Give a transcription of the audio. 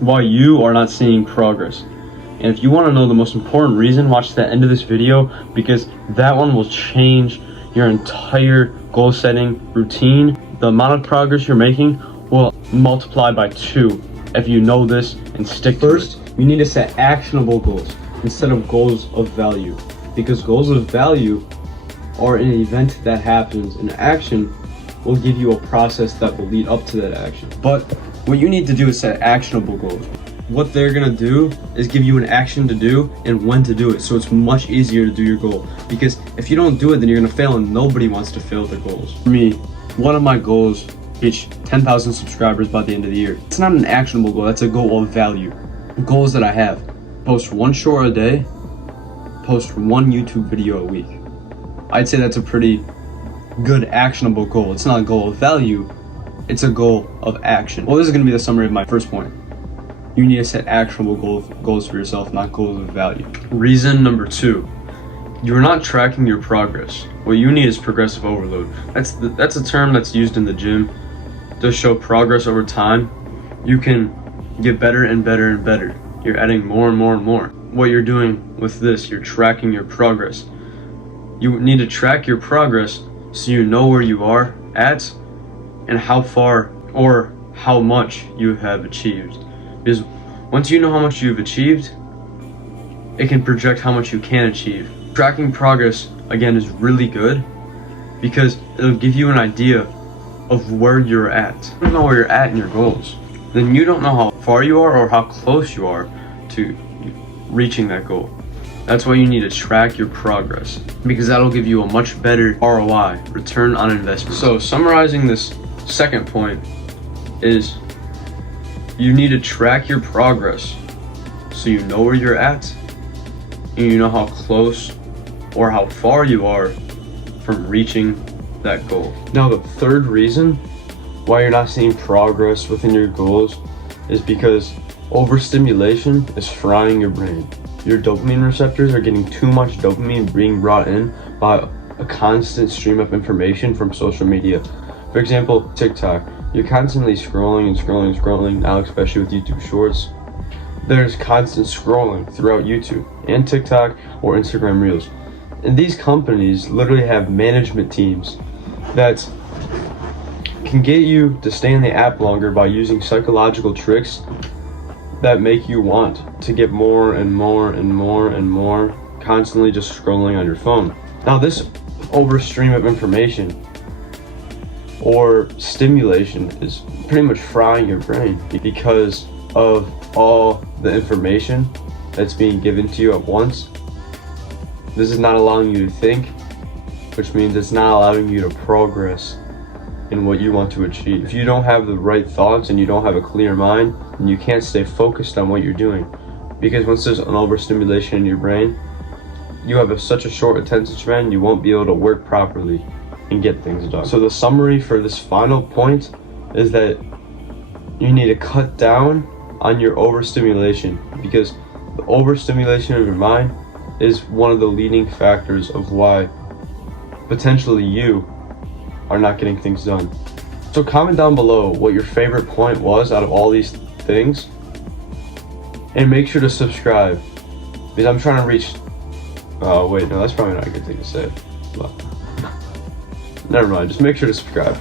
why you are not seeing progress. And if you want to know the most important reason, watch the end of this video, because that one will change your entire goal setting routine. The amount of progress you're making will multiply by 2 if you know this and stick to it. First, you need to set actionable goals instead of goals of value, because goals of value are an event that happens, and action will give you a process that will lead up to that action. But what you need to do is set actionable goals. What they're gonna do is give you an action to do and when to do it, so it's much easier to do your goal. Because if you don't do it, then you're gonna fail, and nobody wants to fail their goals. For me, one of my goals, reach 10,000 subscribers by the end of the year. It's not an actionable goal, that's a goal of value. Goals that I have: post 1 short a day, post 1 YouTube video a week. I'd say that's a pretty good actionable goal. It's not a goal of value, it's a goal of action. Well, this is gonna be the summary of my first point. You need to set actionable goals for yourself, not goals of value. Reason number 2, you're not tracking your progress. What you need is progressive overload. That's a term that's used in the gym to show progress over time. You can get better and better and better. You're adding more and more and more. What you're doing with this, you're tracking your progress. You need to track your progress so you know where you are at and how far or how much you have achieved. Because once you know how much you've achieved, it can project how much you can achieve. Tracking progress, again, is really good because it'll give you an idea of where you're at. If you don't know where you're at in your goals, then you don't know how far you are or how close you are to reaching that goal. That's why you need to track your progress, because that'll give you a much better ROI, return on investment. So summarizing this second point is you need to track your progress so you know where you're at and you know how close or how far you are from reaching that goal. Now, the third reason why you're not seeing progress within your goals is because overstimulation is frying your brain. Your dopamine receptors are getting too much dopamine being brought in by a constant stream of information from social media. For example, TikTok. You're constantly scrolling and scrolling and scrolling, now especially with YouTube Shorts. There's constant scrolling throughout YouTube and TikTok or Instagram Reels. And these companies literally have management teams that can get you to stay in the app longer by using psychological tricks that make you want to get more and more and more and more, constantly just scrolling on your phone. Now, this overstream of information or stimulation is pretty much frying your brain because of all the information that's being given to you at once. This is not allowing you to think, which means it's not allowing you to progress in what you want to achieve. If you don't have the right thoughts and you don't have a clear mind, then you can't stay focused on what you're doing, because once there's an overstimulation in your brain, you have such a short attention span, you won't be able to work properly and get things done. So the summary for this final point is that you need to cut down on your overstimulation, because the overstimulation of your mind is one of the leading factors of why potentially you are not getting things done. So comment down below what your favorite point was out of all these things, and make sure to subscribe, because I'm trying to reach, oh wait, no, that's probably not a good thing to say, but never mind, just make sure to subscribe.